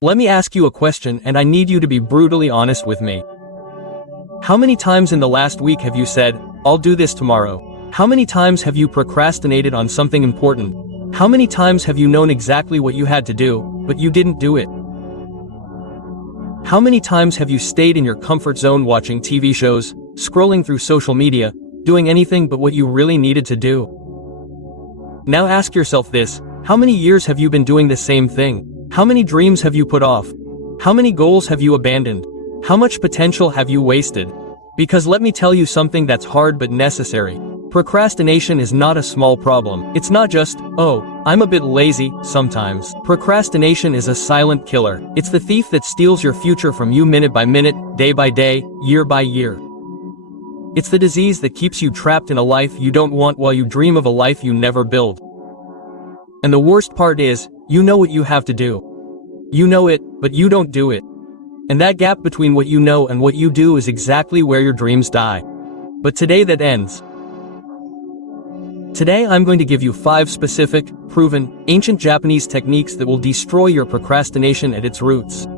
Let me ask you a question and I need you to be brutally honest with me. How many times in the last week have you said, "I'll do this tomorrow"? How many times have you procrastinated on something important? How many times have you known exactly what you had to do, but you didn't do it? How many times have you stayed in your comfort zone watching TV shows, scrolling through social media, doing anything but what you really needed to do? Now ask yourself this: how many years have you been doing the same thing? How many dreams have you put off? How many goals have you abandoned? How much potential have you wasted? Because let me tell you something that's hard but necessary. Procrastination is not a small problem. It's not just, "Oh, I'm a bit lazy," sometimes. Procrastination is a silent killer. It's the thief that steals your future from you minute by minute, day by day, year by year. It's the disease that keeps you trapped in a life you don't want while you dream of a life you never build. And the worst part is, you know what you have to do. You know it, but you don't do it. And that gap between what you know and what you do is exactly where your dreams die. But today that ends. Today I'm going to give you 5 specific, proven, ancient Japanese techniques that will destroy your procrastination at its roots.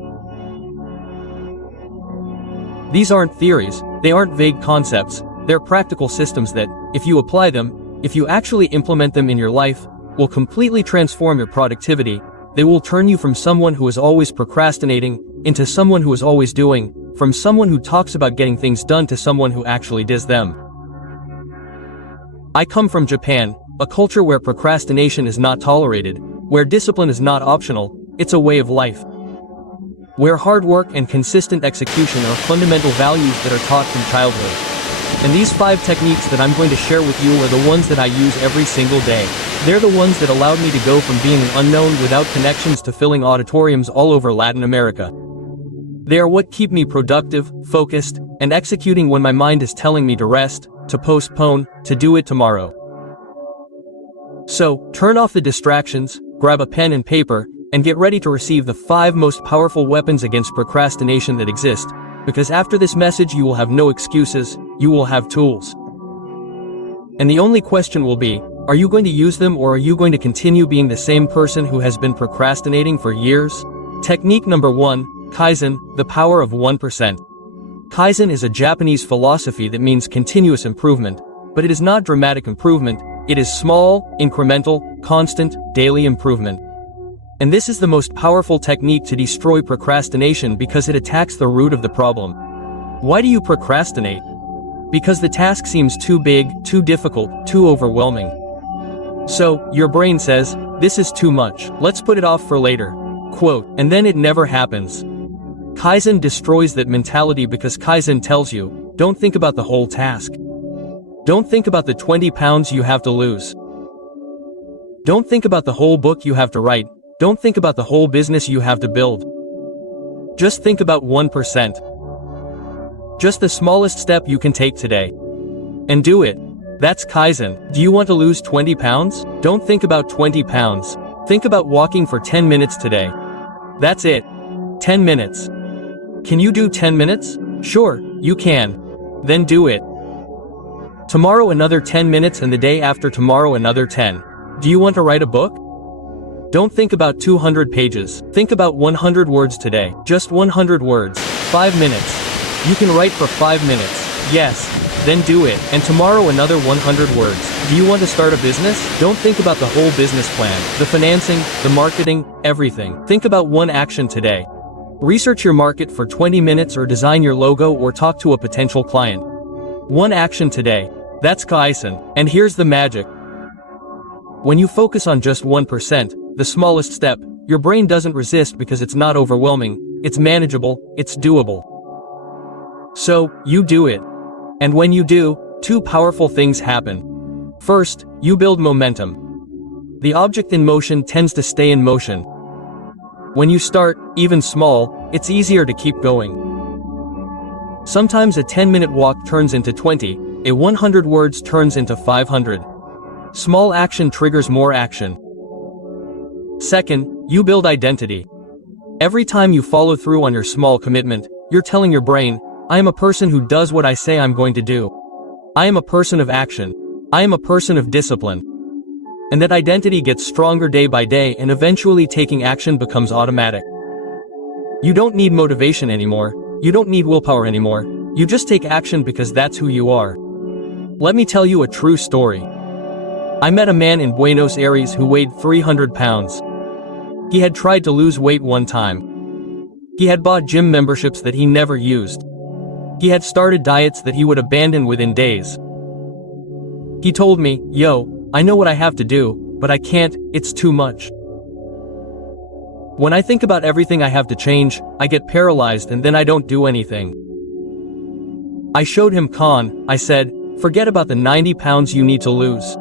These aren't theories, they aren't vague concepts, they're practical systems that, if you apply them, if you actually implement them in your life, will completely transform your productivity. They will turn you from someone who is always procrastinating, into someone who is always doing, from someone who talks about getting things done to someone who actually does them. I come from Japan, a culture where procrastination is not tolerated, where discipline is not optional, it's a way of life. Where hard work and consistent execution are fundamental values that are taught from childhood. And these 5 techniques that I'm going to share with you are the ones that I use every single day. They're the ones that allowed me to go from being an unknown without connections to filling auditoriums all over Latin America. They are what keep me productive, focused, and executing when my mind is telling me to rest, to postpone, to do it tomorrow. So, turn off the distractions, grab a pen and paper, and get ready to receive the 5 most powerful weapons against procrastination that exist, because after this message you will have no excuses, you will have tools. And the only question will be, are you going to use them or are you going to continue being the same person who has been procrastinating for years? Technique number 1, Kaizen, the power of 1%. Kaizen is a Japanese philosophy that means continuous improvement, but it is not dramatic improvement, it is small, incremental, constant, daily improvement. And this is the most powerful technique to destroy procrastination because it attacks the root of the problem. Why do you procrastinate? Because the task seems too big, too difficult, too overwhelming. So, your brain says, "This is too much, let's put it off for later." Quote, and then it never happens. Kaizen destroys that mentality because Kaizen tells you, don't think about the whole task. Don't think about the 20 pounds you have to lose. Don't think about the whole book you have to write. Don't think about the whole business you have to build. Just think about 1%. Just the smallest step you can take today. And do it. That's Kaizen. Do you want to lose 20 pounds? Don't think about 20 pounds. Think about walking for 10 minutes today. That's it. 10 minutes. Can you do 10 minutes? Sure, you can. Then do it. Tomorrow another 10 minutes and the day after tomorrow another 10. Do you want to write a book? Don't think about 200 pages. Think about 100 words today. Just 100 words. 5 minutes. You can write for 5 minutes. Yes. Then do it. And tomorrow another 100 words. Do you want to start a business? Don't think about the whole business plan, the financing, the marketing, everything. Think about one action today. Research your market for 20 minutes or design your logo or talk to a potential client. One action today. That's Kaizen. And here's the magic. When you focus on just 1%, the smallest step, your brain doesn't resist because it's not overwhelming, it's manageable, it's doable. So, you do it. And when you do, 2 powerful things happen. First, you build momentum. The object in motion tends to stay in motion. When you start, even small, it's easier to keep going. Sometimes a 10-minute walk turns into 20, a 100 words turns into 500. Small action triggers more action. Second, you build identity. Every time you follow through on your small commitment, you're telling your brain, I am a person who does what I say I'm going to do. I am a person of action. I am a person of discipline. And that identity gets stronger day by day and eventually taking action becomes automatic. You don't need motivation anymore, you don't need willpower anymore, you just take action because that's who you are. Let me tell you a true story. I met a man in Buenos Aires who weighed 300 pounds. He had tried to lose weight one time. He had bought gym memberships that he never used. He had started diets that he would abandon within days. He told me, "Yo, I know what I have to do, but I can't, it's too much. When I think about everything I have to change, I get paralyzed and then I don't do anything." I showed him I said, forget about the 90 pounds you need to lose.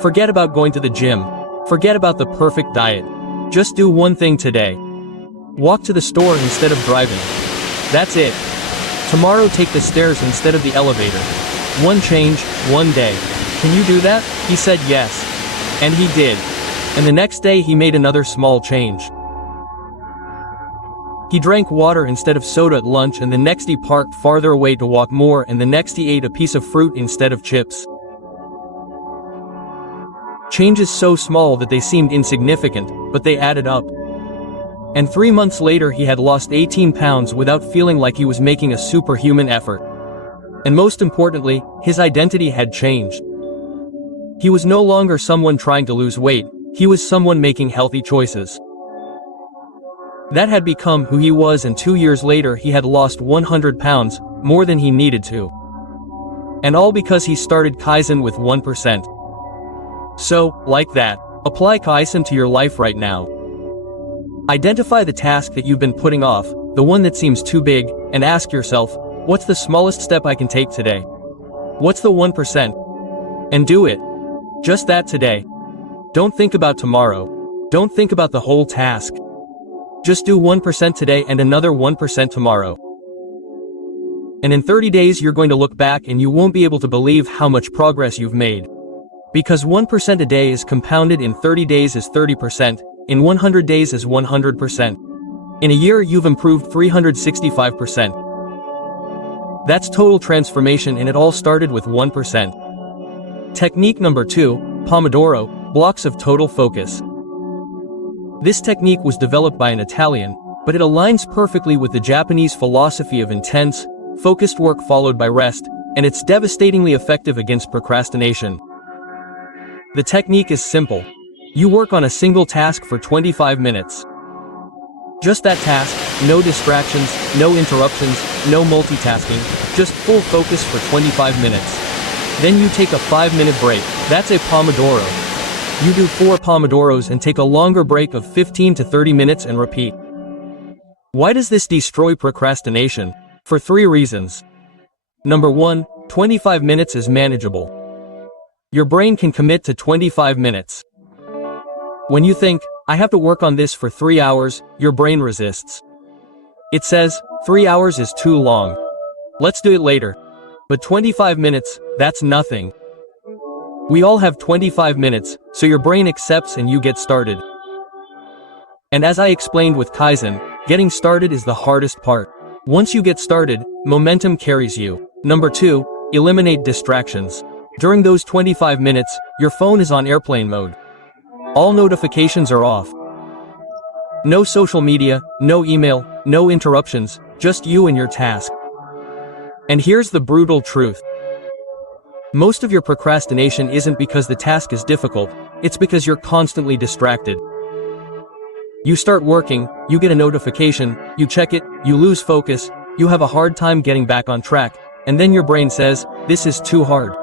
Forget about going to the gym. Forget about the perfect diet. Just do one thing today. Walk to the store instead of driving. That's it. Tomorrow take the stairs instead of the elevator. One change, one day. Can you do that? He said yes. And he did. And the next day he made another small change. He drank water instead of soda at lunch, and the next he parked farther away to walk more, and the next he ate a piece of fruit instead of chips. Changes so small that they seemed insignificant, but they added up. And 3 months later he had lost 18 pounds without feeling like he was making a superhuman effort. And most importantly, his identity had changed. He was no longer someone trying to lose weight, he was someone making healthy choices. That had become who he was, and 2 years later he had lost 100 pounds, more than he needed to. And all because he started Kaizen with 1%. So, like that, apply Kaizen to your life right now. Identify the task that you've been putting off, the one that seems too big, and ask yourself, what's the smallest step I can take today? What's the 1%? And do it. Just that today. Don't think about tomorrow. Don't think about the whole task. Just do 1% today and another 1% tomorrow. And in 30 days you're going to look back and you won't be able to believe how much progress you've made. Because 1% a day is compounded in 30 days is 30%, in 100 days is 100%. In a year you've improved 365%. That's total transformation, and it all started with 1%. Technique number 2, Pomodoro, blocks of total focus. This technique was developed by an Italian, but it aligns perfectly with the Japanese philosophy of intense, focused work followed by rest, and it's devastatingly effective against procrastination. The technique is simple. You work on a single task for 25 minutes. Just that task, no distractions, no interruptions, no multitasking, just full focus for 25 minutes. Then you take a 5-minute break. That's a Pomodoro. You do 4 Pomodoros and take a longer break of 15 to 30 minutes and repeat. Why does this destroy procrastination? For 3 reasons. Number 1, 25 minutes is manageable. Your brain can commit to 25 minutes. When you think, I have to work on this for 3 hours, your brain resists. It says, 3 hours is too long. Let's do it later. But 25 minutes, that's nothing. We all have 25 minutes, so your brain accepts and you get started. And as I explained with Kaizen, getting started is the hardest part. Once you get started, momentum carries you. Number 2, eliminate distractions. During those 25 minutes, your phone is on airplane mode. All notifications are off. No social media, no email, no interruptions, just you and your task. And here's the brutal truth. Most of your procrastination isn't because the task is difficult, it's because you're constantly distracted. You start working, you get a notification, you check it, you lose focus, you have a hard time getting back on track, and then your brain says, this is too hard.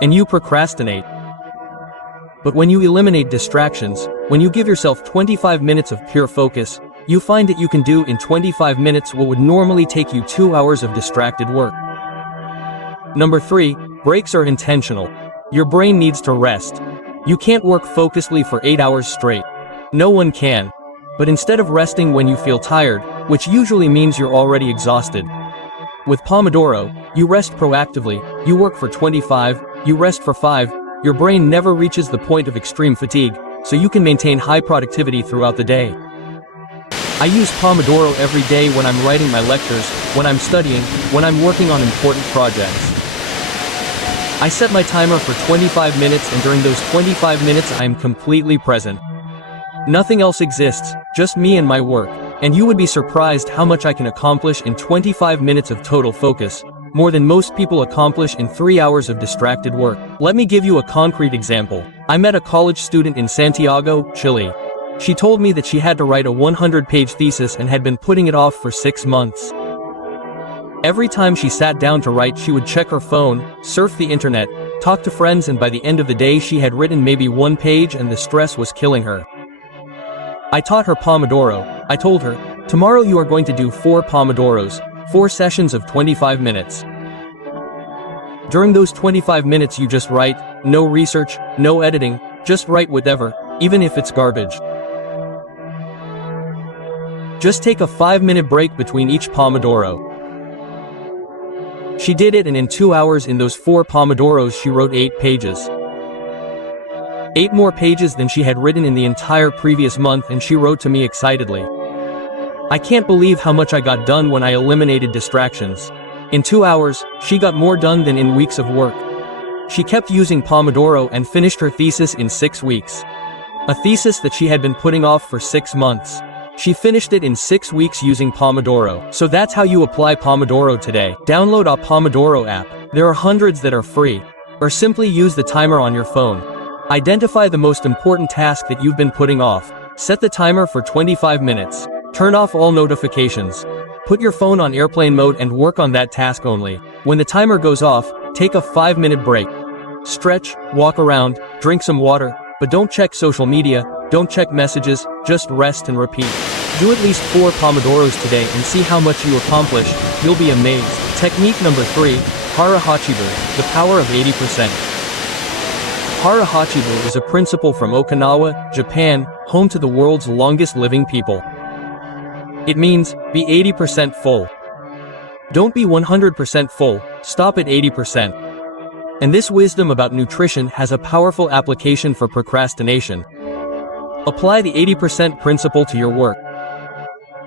And you procrastinate. But when you eliminate distractions, when you give yourself 25 minutes of pure focus, you find that you can do in 25 minutes what would normally take you 2 hours of distracted work. Number 3, breaks are intentional. Your brain needs to rest. You can't work focusedly for 8 hours straight. No one can. But instead of resting when you feel tired, which usually means you're already exhausted. With Pomodoro, you rest proactively, you work for 25, you rest for 5, your brain never reaches the point of extreme fatigue, so you can maintain high productivity throughout the day. I use Pomodoro every day when I'm writing my lectures, when I'm studying, when I'm working on important projects. I set my timer for 25 minutes, and during those 25 minutes I am completely present. Nothing else exists, just me and my work. And you would be surprised how much I can accomplish in 25 minutes of total focus, more than most people accomplish in 3 hours of distracted work. Let me give you a concrete example. I met a college student in Santiago, Chile. She told me that she had to write a 100-page thesis and had been putting it off for 6 months. Every time she sat down to write, she would check her phone, surf the internet, talk to friends, and by the end of the day she had written maybe 1 page and the stress was killing her. I taught her Pomodoro. I told her, tomorrow you are going to do 4 Pomodoros, 4 sessions of 25 minutes. During those 25 minutes you just write, no research, no editing, just write whatever, even if it's garbage. Just take a 5-minute break between each Pomodoro. She did it, and in 2 hours in those 4 Pomodoros she wrote 8 pages. 8 more pages than she had written in the entire previous month, and she wrote to me excitedly. I can't believe how much I got done when I eliminated distractions. In 2 hours, she got more done than in weeks of work. She kept using Pomodoro and finished her thesis in 6 weeks. A thesis that she had been putting off for 6 months. She finished it in 6 weeks using Pomodoro. So that's how you apply Pomodoro today. Download a Pomodoro app. There are hundreds that are free. Or simply use the timer on your phone. Identify the most important task that you've been putting off. Set the timer for 25 minutes. Turn off all notifications. Put your phone on airplane mode and work on that task only. When the timer goes off, take a 5-minute break. Stretch, walk around, drink some water, but don't check social media, don't check messages, just rest and repeat. Do at least 4 Pomodoros today and see how much you accomplish. You'll be amazed. Technique number 3, Hara Hachibu, the power of 80%. Hara Hachibu is a principle from Okinawa, Japan, home to the world's longest living people. It means, be 80% full. Don't be 100% full, stop at 80%. And this wisdom about nutrition has a powerful application for procrastination. Apply the 80% principle to your work.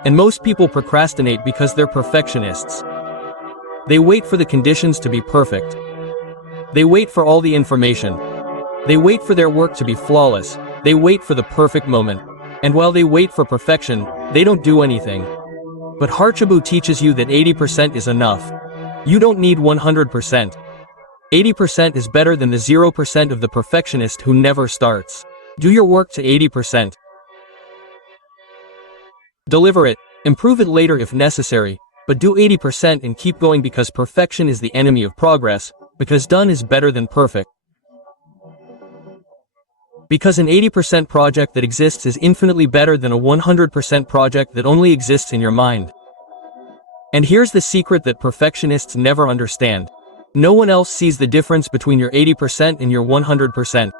And most people procrastinate because they're perfectionists. They wait for the conditions to be perfect. They wait for all the information. They wait for their work to be flawless. They wait for the perfect moment. And while they wait for perfection, they don't do anything. But Hachibu teaches you that 80% is enough. You don't need 100%. 80% is better than the 0% of the perfectionist who never starts. Do your work to 80%. Deliver it, improve it later if necessary, but do 80% and keep going, because perfection is the enemy of progress, because done is better than perfect. Because an 80% project that exists is infinitely better than a 100% project that only exists in your mind. And here's the secret that perfectionists never understand. No one else sees the difference between your 80% and your 100%.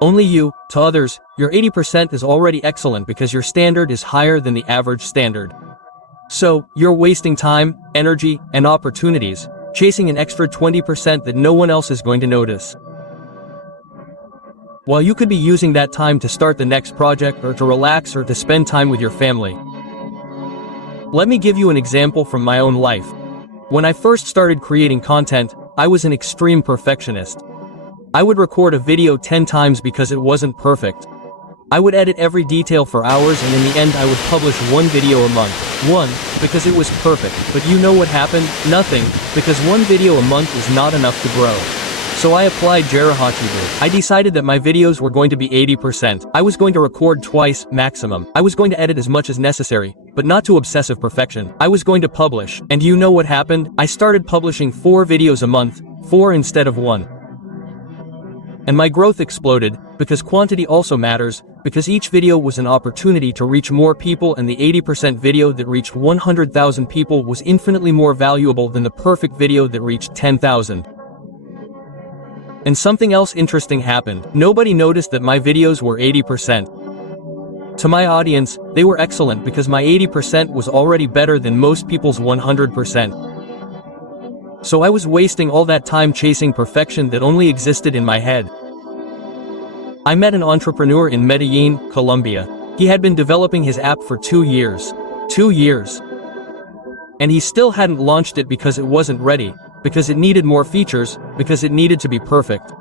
Only you. To others, your 80% is already excellent because your standard is higher than the average standard. So, you're wasting time, energy, and opportunities, chasing an extra 20% that no one else is going to notice. While you could be using that time to start the next project, or to relax, or to spend time with your family. Let me give you an example from my own life. When I first started creating content, I was an extreme perfectionist. I would record a video 10 times because it wasn't perfect. I would edit every detail for hours, and in the end I would publish 1 video a month. 1, because it was perfect. But you know what happened? Nothing, because 1 video a month is not enough to grow. So I applied Hara Hachibu. I decided that my videos were going to be 80%. I was going to record twice, maximum. I was going to edit as much as necessary, but not to obsessive perfection. I was going to publish. And you know what happened? I started publishing 4 videos a month, 4 instead of 1. And my growth exploded, because quantity also matters, because each video was an opportunity to reach more people, and the 80% video that reached 100,000 people was infinitely more valuable than the perfect video that reached 10,000. And something else interesting happened. Nobody noticed that my videos were 80%. To my audience, they were excellent because my 80% was already better than most people's 100%. So I was wasting all that time chasing perfection that only existed in my head. I met an entrepreneur in Medellin, Colombia. He had been developing his app for 2 years. 2 years. And he still hadn't launched it because it wasn't ready. Because it needed more features, because it needed to be perfect.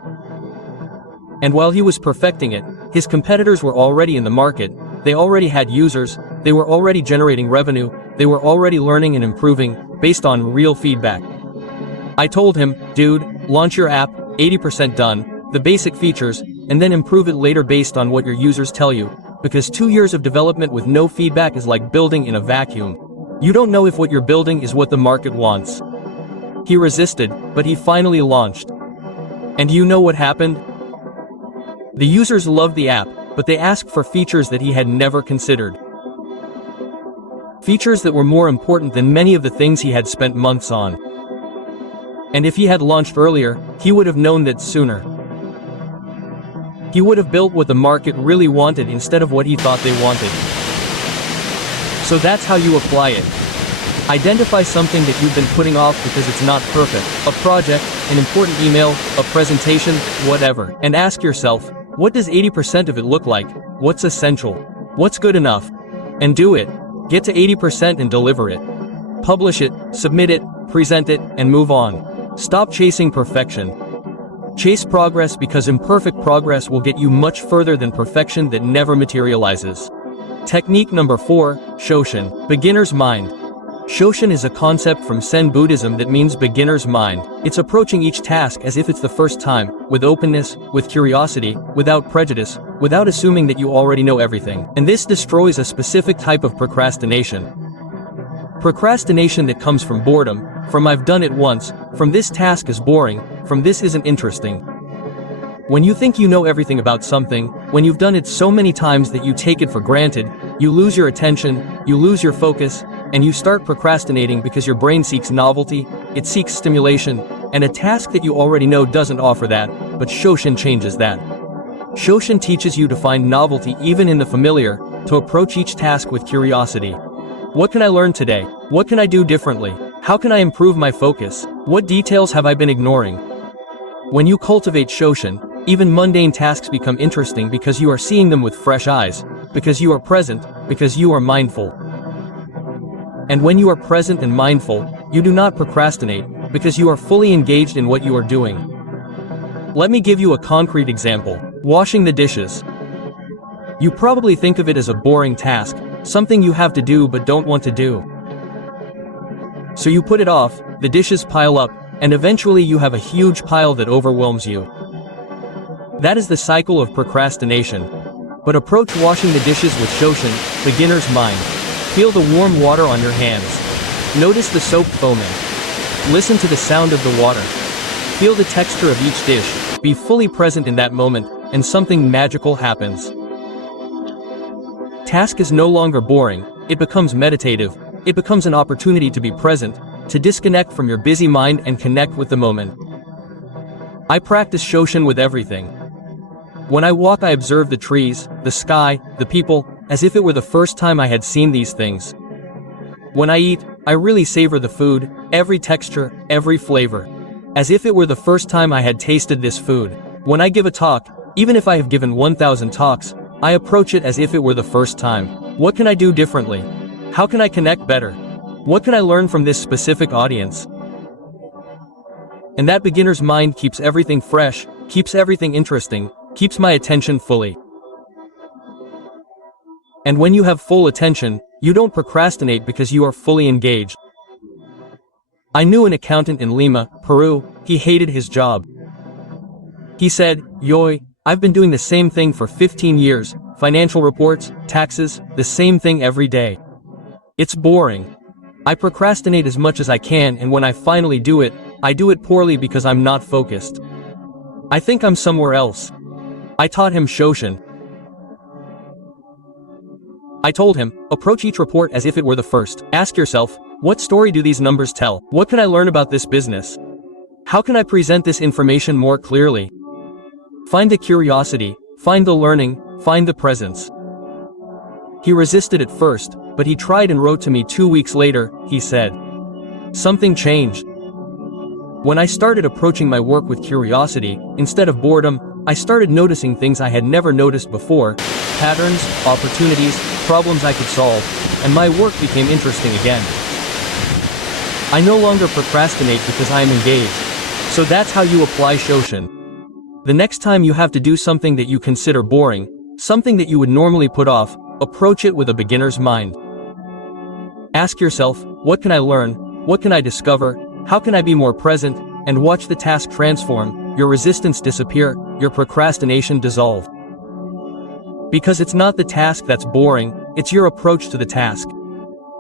And while he was perfecting it, his competitors were already in the market, they already had users, They were already generating revenue, they were already learning and improving, based on real feedback. I told him, dude, launch your app, 80% done, the basic features, and then improve it later based on what your users tell you, because 2 years of development with no feedback is like building in a vacuum. You don't know if what you're building is what the market wants. He resisted, but he finally launched. And you know what happened? The users loved the app, but they asked for features that he had never considered. Features that were more important than many of the things he had spent months on. And if he had launched earlier, he would have known that sooner. He would have built what the market really wanted instead of what he thought they wanted. So that's how you apply it. Identify something that you've been putting off because it's not perfect, a project, an important email, a presentation, whatever, and ask yourself, what does 80% of it look like? What's essential? What's good enough? And do it. Get to 80% and deliver it. Publish it, submit it, present it, and move on. Stop chasing perfection. Chase progress, because imperfect progress will get you much further than perfection that never materializes. Technique number 4, Shoshin, beginner's mind. Shoshin is a concept from Zen Buddhism that means beginner's mind. It's approaching each task as if it's the first time, with openness, with curiosity, without prejudice, without assuming that you already know everything. And this destroys a specific type of procrastination. Procrastination that comes from boredom, from I've done it once, from this task is boring, from this isn't interesting. When you think you know everything about something, when you've done it so many times that you take it for granted, you lose your attention, you lose your focus, and you start procrastinating because your brain seeks novelty, it seeks stimulation, and a task that you already know doesn't offer that, but Shoshin changes that. Shoshin teaches you to find novelty even in the familiar, to approach each task with curiosity. What can I learn today? What can I do differently? How can I improve my focus? What details have I been ignoring? When you cultivate Shoshin, even mundane tasks become interesting because you are seeing them with fresh eyes, because you are present, because you are mindful. And when you are present and mindful, you do not procrastinate, because you are fully engaged in what you are doing. Let me give you a concrete example. Washing the dishes. You probably think of it as a boring task, something you have to do but don't want to do. So you put it off, the dishes pile up, and eventually you have a huge pile that overwhelms you. That is the cycle of procrastination. But approach washing the dishes with Shoshin, beginner's mind. Feel the warm water on your hands. Notice the soap foaming. Listen to the sound of the water. Feel the texture of each dish. Be fully present in that moment, and something magical happens. Task is no longer boring, it becomes meditative, it becomes an opportunity to be present, to disconnect from your busy mind and connect with the moment. I practice Shoshin with everything. When I walk, I observe the trees, the sky, the people, as if it were the first time I had seen these things. When I eat, I really savor the food, every texture, every flavor. As if it were the first time I had tasted this food. When I give a talk, even if I have given 1,000 talks, I approach it as if it were the first time. What can I do differently? How can I connect better? What can I learn from this specific audience? And that beginner's mind keeps everything fresh, keeps everything interesting, keeps my attention fully. And when you have full attention, you don't procrastinate because you are fully engaged. I knew an accountant in Lima, Peru. He hated his job. He said, "Yoi, I've been doing the same thing for 15 years, financial reports, taxes, the same thing every day. It's boring. I procrastinate as much as I can, and when I finally do it, I do it poorly because I'm not focused. I think I'm somewhere else." I taught him Shoshin. I told him, approach each report as if it were the first. Ask yourself, what story do these numbers tell? What can I learn about this business? How can I present this information more clearly? Find the curiosity, find the learning, find the presence. He resisted at first, but he tried and wrote to me 2 weeks later. He said, something changed. When I started approaching my work with curiosity, instead of boredom, I started noticing things I had never noticed before, patterns, opportunities, problems I could solve, and my work became interesting again. I no longer procrastinate because I am engaged. So that's how you apply Shoshin. The next time you have to do something that you consider boring, something that you would normally put off, Approach it with a beginner's mind. Ask yourself, what can I learn? What can I discover? How can I be more present? And watch the task transform, your resistance disappear, your procrastination dissolve. Because it's not the task that's boring, it's your approach to the task.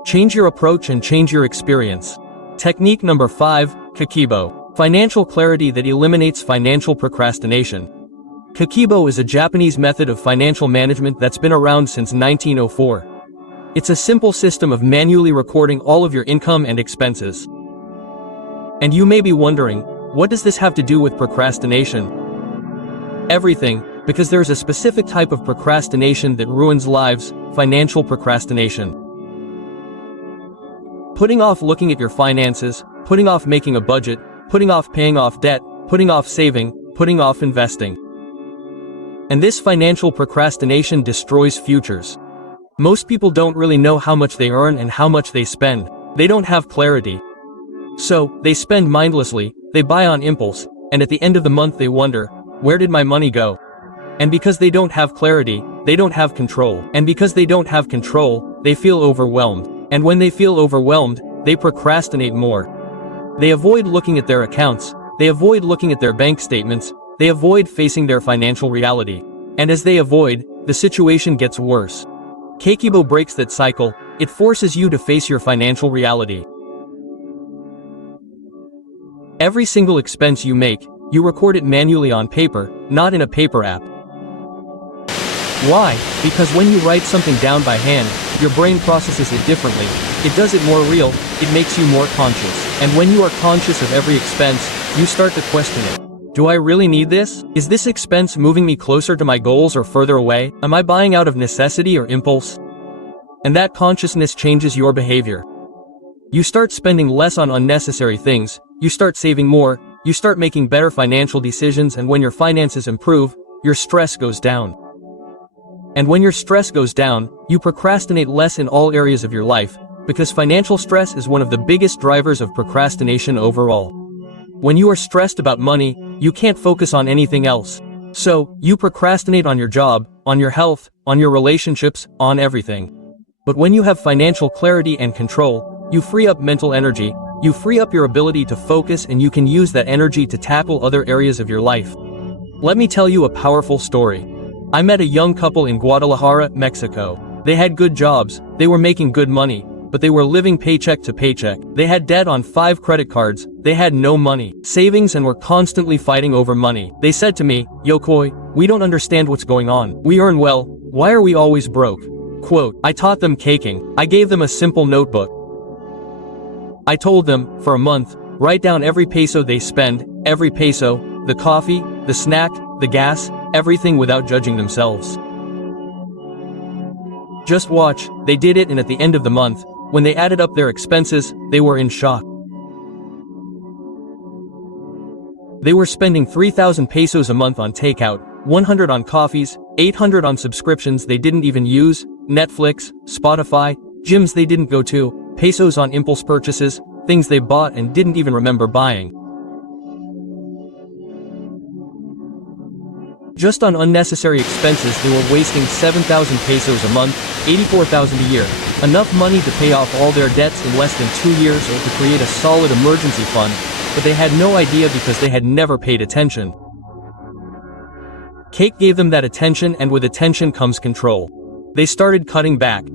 Change your approach and change your experience. Technique number 5, Kakebo. Financial clarity that eliminates financial procrastination. Kakebo is a Japanese method of financial management that's been around since 1904. It's a simple system of manually recording all of your income and expenses. And you may be wondering, what does this have to do with procrastination? Everything, because there's a specific type of procrastination that ruins lives, financial procrastination. Putting off looking at your finances, putting off making a budget, putting off paying off debt, putting off saving, putting off investing. And this financial procrastination destroys futures. Most people don't really know how much they earn and how much they spend. They don't have clarity. So, they spend mindlessly, they buy on impulse, and at the end of the month they wonder, where did my money go? And because they don't have clarity, they don't have control. And because they don't have control, they feel overwhelmed. And when they feel overwhelmed, they procrastinate more. They avoid looking at their accounts, they avoid looking at their bank statements, they avoid facing their financial reality. And as they avoid, the situation gets worse. Kakebo breaks that cycle, it forces you to face your financial reality. Every single expense you make, you record it manually on paper, not in a paper app. Why? Because when you write something down by hand, your brain processes it differently, it does it more real, it makes you more conscious. And when you are conscious of every expense, you start to question it. Do I really need this? Is this expense moving me closer to my goals or further away? Am I buying out of necessity or impulse? And that consciousness changes your behavior. You start spending less on unnecessary things, you start saving more, you start making better financial decisions, and when your finances improve, your stress goes down. And when your stress goes down, you procrastinate less in all areas of your life, because financial stress is one of the biggest drivers of procrastination overall. When you are stressed about money, you can't focus on anything else. So, you procrastinate on your job, on your health, on your relationships, on everything. But when you have financial clarity and control, you free up mental energy, you free up your ability to focus, and you can use that energy to tackle other areas of your life. Let me tell you a powerful story. I met a young couple in Guadalajara, Mexico. They had good jobs, they were making good money, but they were living paycheck to paycheck. They had debt on 5 credit cards, they had no money, savings, and were constantly fighting over money. They said to me, "Yokoi, we don't understand what's going on. We earn well, why are we always broke?" Quote, I taught them caking. I gave them a simple notebook. I told them, for a month, write down every peso they spend, every peso, the coffee, the snack, the gas, everything without judging themselves. Just watch, they did it, and at the end of the month, when they added up their expenses, they were in shock. They were spending 3,000 pesos a month on takeout, 100 on coffees, 800 on subscriptions they didn't even use, Netflix, Spotify, gyms they didn't go to, pesos on impulse purchases, things they bought and didn't even remember buying. Just on unnecessary expenses they were wasting 7,000 pesos a month, 84,000 a year, enough money to pay off all their debts in less than 2 years or to create a solid emergency fund, but they had no idea because they had never paid attention. Cake gave them that attention, and with attention comes control. They started cutting back.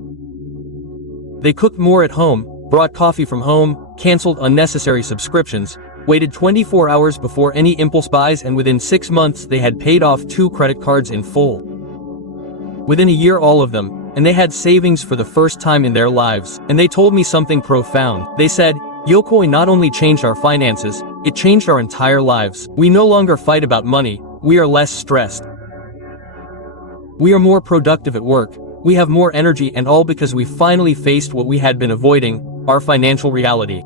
They cooked more at home, brought coffee from home, canceled unnecessary subscriptions, waited 24 hours before any impulse buys, and within 6 months they had paid off 2 credit cards in full. Within a year, all of them, and they had savings for the first time in their lives. And they told me something profound. They said, Yokoi not only changed our finances, it changed our entire lives. We no longer fight about money, we are less stressed. We are more productive at work, we have more energy, and all because we finally faced what we had been avoiding, our financial reality.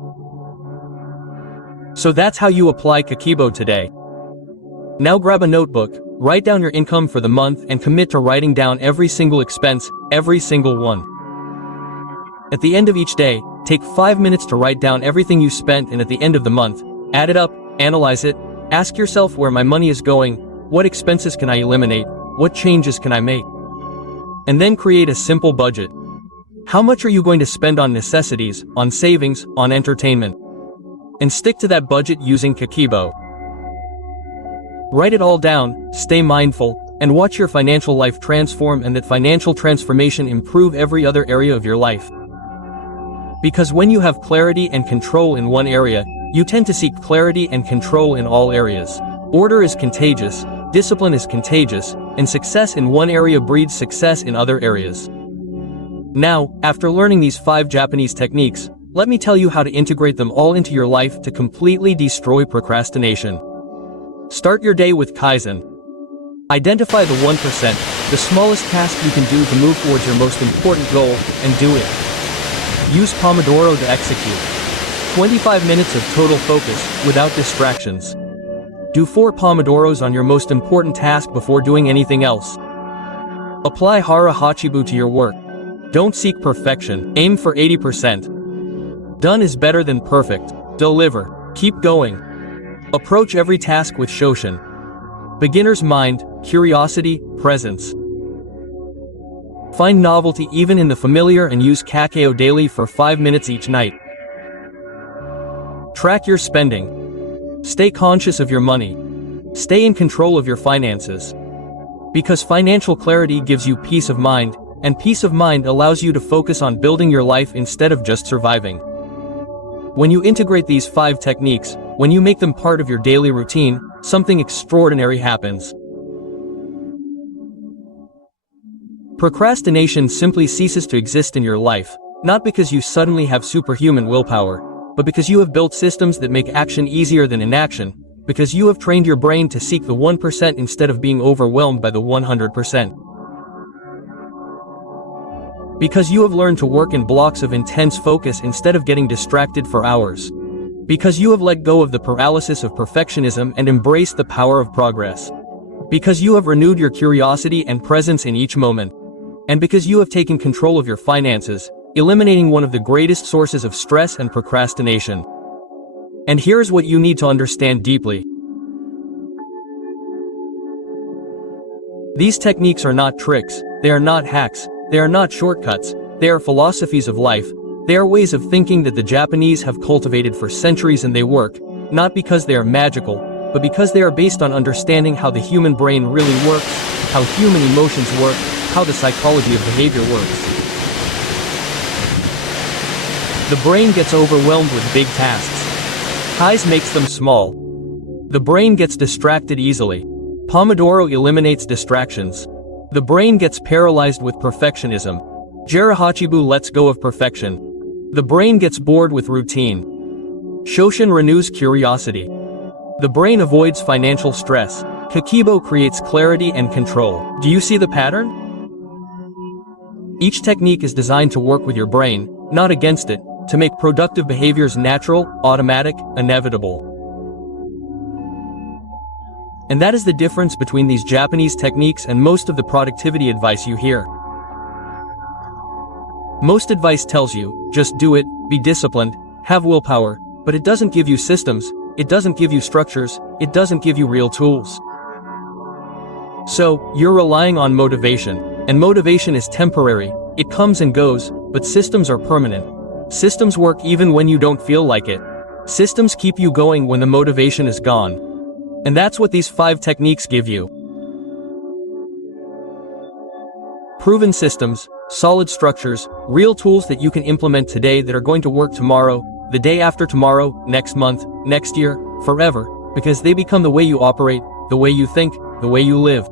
So that's how you apply Kakebo today. Now grab a notebook, write down your income for the month, and commit to writing down every single expense, every single one. At the end of each day, take 5 minutes to write down everything you spent, and at the end of the month, add it up, analyze it, ask yourself where my money is going, what expenses can I eliminate, what changes can I make? And then create a simple budget. How much are you going to spend on necessities, on savings, on entertainment? And stick to that budget using Kakebo. Write it all down, stay mindful, and watch your financial life transform, and that financial transformation improve every other area of your life. Because when you have clarity and control in one area, you tend to seek clarity and control in all areas. Order is contagious, discipline is contagious, and success in one area breeds success in other areas. Now, after learning these 5 Japanese techniques, let me tell you how to integrate them all into your life to completely destroy procrastination. Start your day with Kaizen. Identify the 1%, the smallest task you can do to move towards your most important goal, and do it. Use Pomodoro to execute. 25 minutes of total focus, without distractions. Do 4 Pomodoros on your most important task before doing anything else. Apply Hara Hachibu to your work. Don't seek perfection, aim for 80%. Done is better than perfect. Deliver. Keep going. Approach every task with Shoshin. Beginner's mind, curiosity, presence. Find novelty even in the familiar and use Kakeo daily for 5 minutes each night. Track your spending. Stay conscious of your money. Stay in control of your finances. Because financial clarity gives you peace of mind, and peace of mind allows you to focus on building your life instead of just surviving. When you integrate these 5 techniques, when you make them part of your daily routine, something extraordinary happens. Procrastination simply ceases to exist in your life, not because you suddenly have superhuman willpower, but because you have built systems that make action easier than inaction, because you have trained your brain to seek the 1% instead of being overwhelmed by the 100%. Because you have learned to work in blocks of intense focus instead of getting distracted for hours. Because you have let go of the paralysis of perfectionism and embraced the power of progress. Because you have renewed your curiosity and presence in each moment. And because you have taken control of your finances, eliminating one of the greatest sources of stress and procrastination. And here's what you need to understand deeply. These techniques are not tricks, they are not hacks, they are not shortcuts, they are philosophies of life, they are ways of thinking that the Japanese have cultivated for centuries, and they work, not because they are magical, but because they are based on understanding how the human brain really works, how human emotions work, how the psychology of behavior works. The brain gets overwhelmed with big tasks. Kaizen makes them small. The brain gets distracted easily. Pomodoro eliminates distractions. The brain gets paralyzed with perfectionism. Jirahachibu lets go of perfection. The brain gets bored with routine. Shoshin renews curiosity. The brain avoids financial stress. Kakebo creates clarity and control. Do you see the pattern? Each technique is designed to work with your brain, not against it, to make productive behaviors natural, automatic, inevitable. And that is the difference between these Japanese techniques and most of the productivity advice you hear. Most advice tells you, just do it, be disciplined, have willpower, but it doesn't give you systems, it doesn't give you structures, it doesn't give you real tools. So, you're relying on motivation, and motivation is temporary, it comes and goes, but systems are permanent. Systems work even when you don't feel like it. Systems keep you going when the motivation is gone. And that's what these 5 techniques give you. Proven systems, solid structures, real tools that you can implement today that are going to work tomorrow, the day after tomorrow, next month, next year, forever, because they become the way you operate, the way you think, the way you live.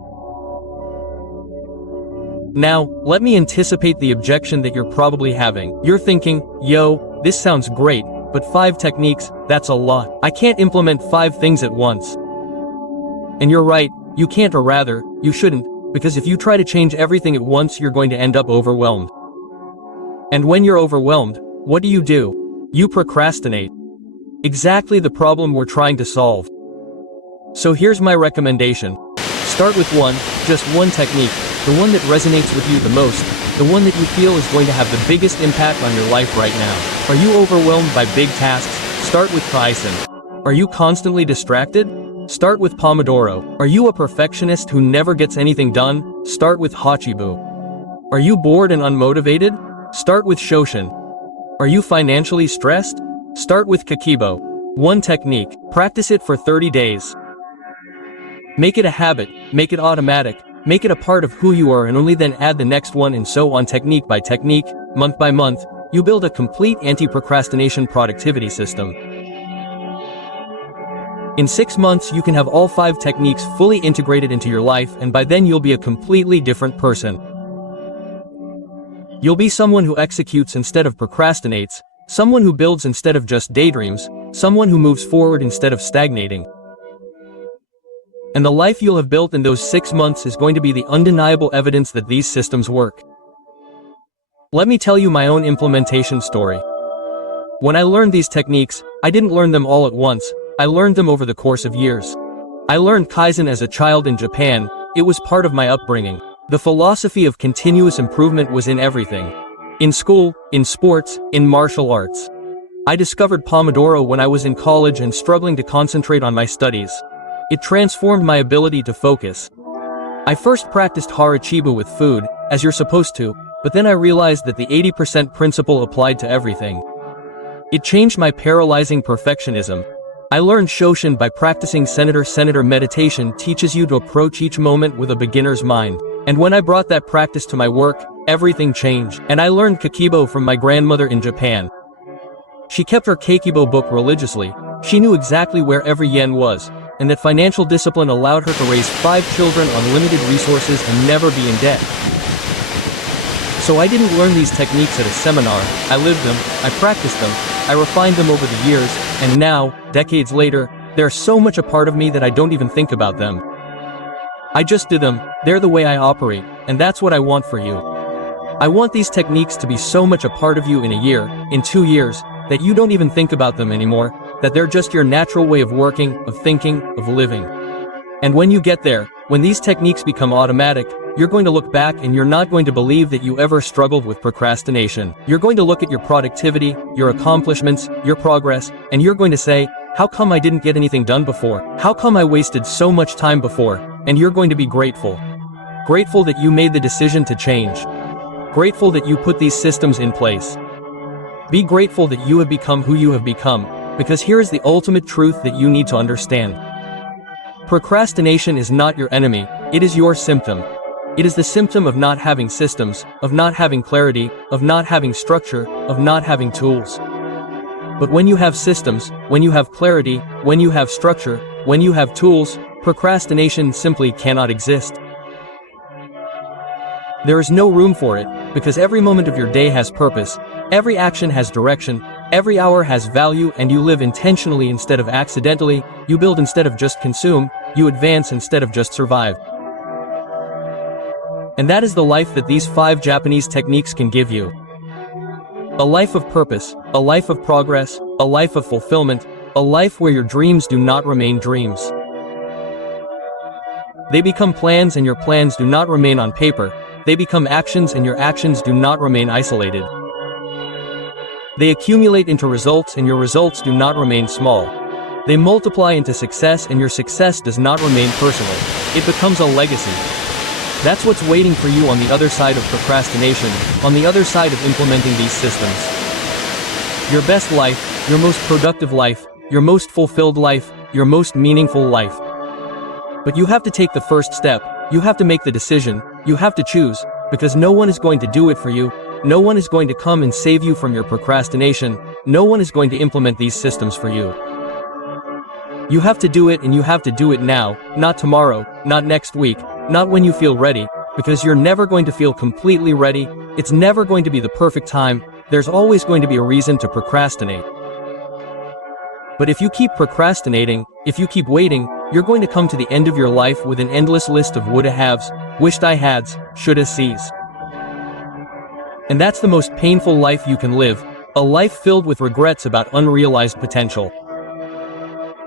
Now, let me anticipate the objection that you're probably having. You're thinking, yo, this sounds great, but 5 techniques, that's a lot. I can't implement 5 things at once. And you're right, you can't, or rather, you shouldn't, because if you try to change everything at once, you're going to end up overwhelmed. And when you're overwhelmed, what do? You procrastinate. Exactly the problem we're trying to solve. So here's my recommendation. Start with just one technique, the one that resonates with you the most, the one that you feel is going to have the biggest impact on your life right now. Are you overwhelmed by big tasks? Start with Kaizen. Are you constantly distracted? Start with Pomodoro. Are you a perfectionist who never gets anything done? Start with Hachibu. Are you bored and unmotivated? Start with Shoshin. Are you financially stressed? Start with Kakibo. One technique. Practice it for 30 days. Make it a habit, make it automatic, make it a part of who you are, and only then add the next one, and so on, technique by technique, month by month. You build a complete anti-procrastination productivity system. In 6 months you can have all 5 techniques fully integrated into your life, and by then you'll be a completely different person. You'll be someone who executes instead of procrastinates, someone who builds instead of just daydreams, someone who moves forward instead of stagnating. And the life you'll have built in those 6 months is going to be the undeniable evidence that these systems work. Let me tell you my own implementation story. When I learned these techniques, I didn't learn them all at once, I learned them over the course of years. I learned Kaizen as a child in Japan, it was part of my upbringing. The philosophy of continuous improvement was in everything. In school, in sports, in martial arts. I discovered Pomodoro when I was in college and struggling to concentrate on my studies. It transformed my ability to focus. I first practiced Harachibu with food, as you're supposed to, but then I realized that the 80% principle applied to everything. It changed my paralyzing perfectionism. I learned Shoshin by practicing Senator meditation teaches you to approach each moment with a beginner's mind. And when I brought that practice to my work, everything changed. And I learned Kakibo from my grandmother in Japan. She kept her Kakibo book religiously. She knew exactly where every yen was, and that financial discipline allowed her to raise 5 children on limited resources and never be in debt. So I didn't learn these techniques at a seminar, I lived them, I practiced them, I refined them over the years, and now, decades later, they're so much a part of me that I don't even think about them. I just do them, they're the way I operate, and that's what I want for you. I want these techniques to be so much a part of you in a year, in 2 years, that you don't even think about them anymore, that they're just your natural way of working, of thinking, of living. And when you get there, when these techniques become automatic, you're going to look back and you're not going to believe that you ever struggled with procrastination. You're going to look at your productivity, your accomplishments, your progress, and you're going to say, how come I didn't get anything done before? How come I wasted so much time before? And you're going to be grateful. Grateful that you made the decision to change. Grateful that you put these systems in place. Be grateful that you have become who you have become, because here is the ultimate truth that you need to understand. Procrastination is not your enemy, it is your symptom. It is the symptom of not having systems, of not having clarity, of not having structure, of not having tools. But when you have systems, when you have clarity, when you have structure, when you have tools, procrastination simply cannot exist. There is no room for it, because every moment of your day has purpose, every action has direction, every hour has value, and you live intentionally instead of accidentally, you build instead of just consume, you advance instead of just survive. And that is the life that these 5 Japanese techniques can give you. A life of purpose, a life of progress, a life of fulfillment, a life where your dreams do not remain dreams. They become plans, and your plans do not remain on paper. They become actions, and your actions do not remain isolated. They accumulate into results, and your results do not remain small. They multiply into success, and your success does not remain personal. It becomes a legacy. That's what's waiting for you on the other side of procrastination, on the other side of implementing these systems. Your best life, your most productive life, your most fulfilled life, your most meaningful life. But you have to take the first step, you have to make the decision, you have to choose, because no one is going to do it for you, no one is going to come and save you from your procrastination, no one is going to implement these systems for you. You have to do it, and you have to do it now, not tomorrow, not next week, not when you feel ready, because you're never going to feel completely ready, it's never going to be the perfect time, there's always going to be a reason to procrastinate. But if you keep procrastinating, if you keep waiting, you're going to come to the end of your life with an endless list of woulda-haves, wished-I-hads, shoulda-sees. And that's the most painful life you can live, a life filled with regrets about unrealized potential.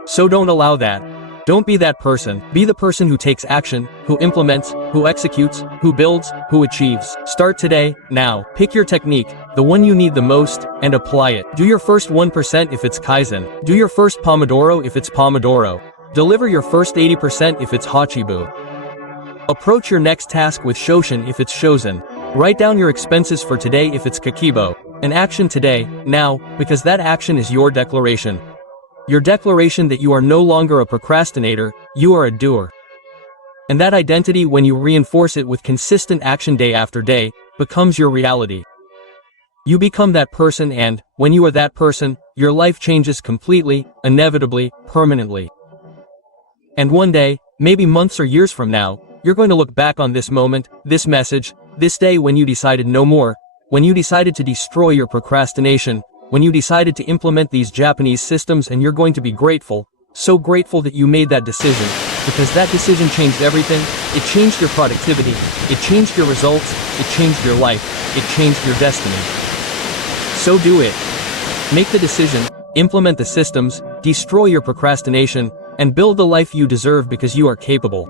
So don't allow that. Don't be that person. Be the person who takes action, who implements, who executes, who builds, who achieves. Start today, now. Pick your technique, the one you need the most, and apply it. Do your first 1% if it's Kaizen. Do your first Pomodoro if it's Pomodoro. Deliver your first 80% if it's Hachibu. Approach your next task with Shoshin if it's Shozen. Write down your expenses for today if it's Kakibo, an action today, now, because that action is your declaration. Your declaration that you are no longer a procrastinator, you are a doer. And that identity, when you reinforce it with consistent action day after day, becomes your reality. You become that person, and, when you are that person, your life changes completely, inevitably, permanently. And one day, maybe months or years from now, you're going to look back on this moment, this message, this day when you decided no more, when you decided to destroy your procrastination, when you decided to implement these Japanese systems, and you're going to be grateful, so grateful that you made that decision, because that decision changed everything. It changed your productivity, it changed your results, it changed your life, it changed your destiny. So do it. Make the decision, implement the systems, destroy your procrastination, and build the life you deserve, because you are capable.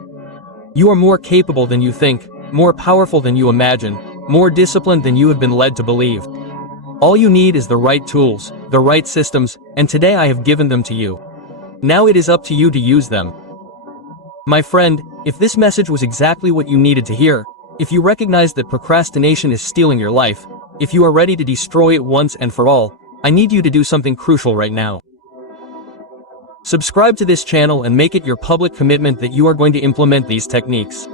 You are more capable than you think, more powerful than you imagine, more disciplined than you have been led to believe. All you need is the right tools, the right systems, and today I have given them to you. Now it is up to you to use them. My friend, if this message was exactly what you needed to hear, if you recognize that procrastination is stealing your life, if you are ready to destroy it once and for all, I need you to do something crucial right now. Subscribe to this channel and make it your public commitment that you are going to implement these techniques.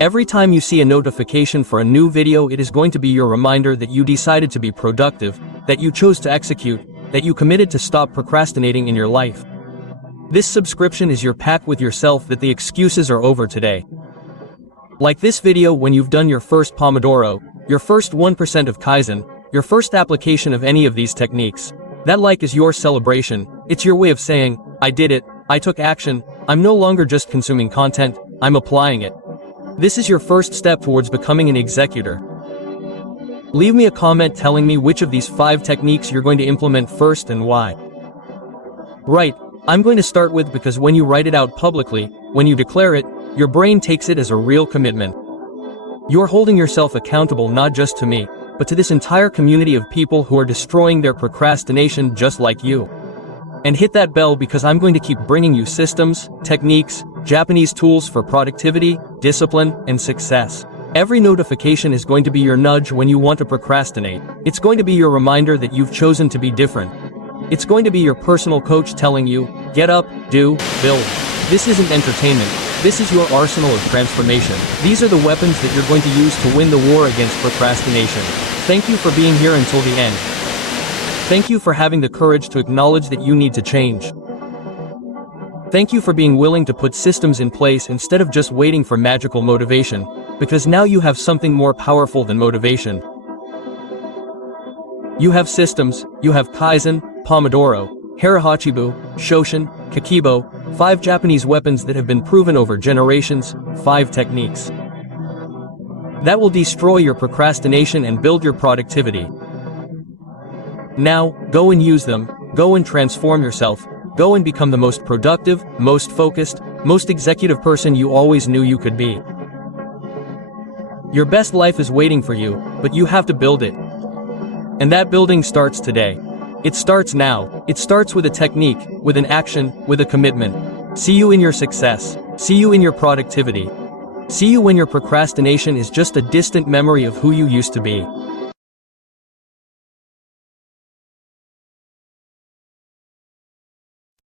Every time you see a notification for a new video, it is going to be your reminder that you decided to be productive, that you chose to execute, that you committed to stop procrastinating in your life. This subscription is your pact with yourself that the excuses are over today. Like this video when you've done your first Pomodoro, your first 1% of Kaizen, your first application of any of these techniques. That like is your celebration. It's your way of saying, I did it, I took action, I'm no longer just consuming content, I'm applying it. This is your first step towards becoming an executor. Leave me a comment telling me which of these 5 techniques you're going to implement first and why. Right, I'm going to start with, because when you write it out publicly, when you declare it, your brain takes it as a real commitment. You're holding yourself accountable not just to me, but to this entire community of people who are destroying their procrastination just like you. And hit that bell, because I'm going to keep bringing you systems, techniques, Japanese tools for productivity, discipline, and success. Every notification is going to be your nudge when you want to procrastinate. It's going to be your reminder that you've chosen to be different. It's going to be your personal coach telling you, get up, do, build. This isn't entertainment. This is your arsenal of transformation. These are the weapons that you're going to use to win the war against procrastination. Thank you for being here until the end. Thank you for having the courage to acknowledge that you need to change. Thank you for being willing to put systems in place instead of just waiting for magical motivation, because now you have something more powerful than motivation. You have systems, you have Kaizen, Pomodoro, Harahachibu, Shoshin, Kakibo, 5 Japanese weapons that have been proven over generations, 5 techniques that will destroy your procrastination and build your productivity. Now, go and use them, go and transform yourself, go and become the most productive, most focused, most executive person you always knew you could be. Your best life is waiting for you, but you have to build it. And that building starts today. It starts now. It starts with a technique, with an action, with a commitment. See you in your success. See you in your productivity. See you when your procrastination is just a distant memory of who you used to be.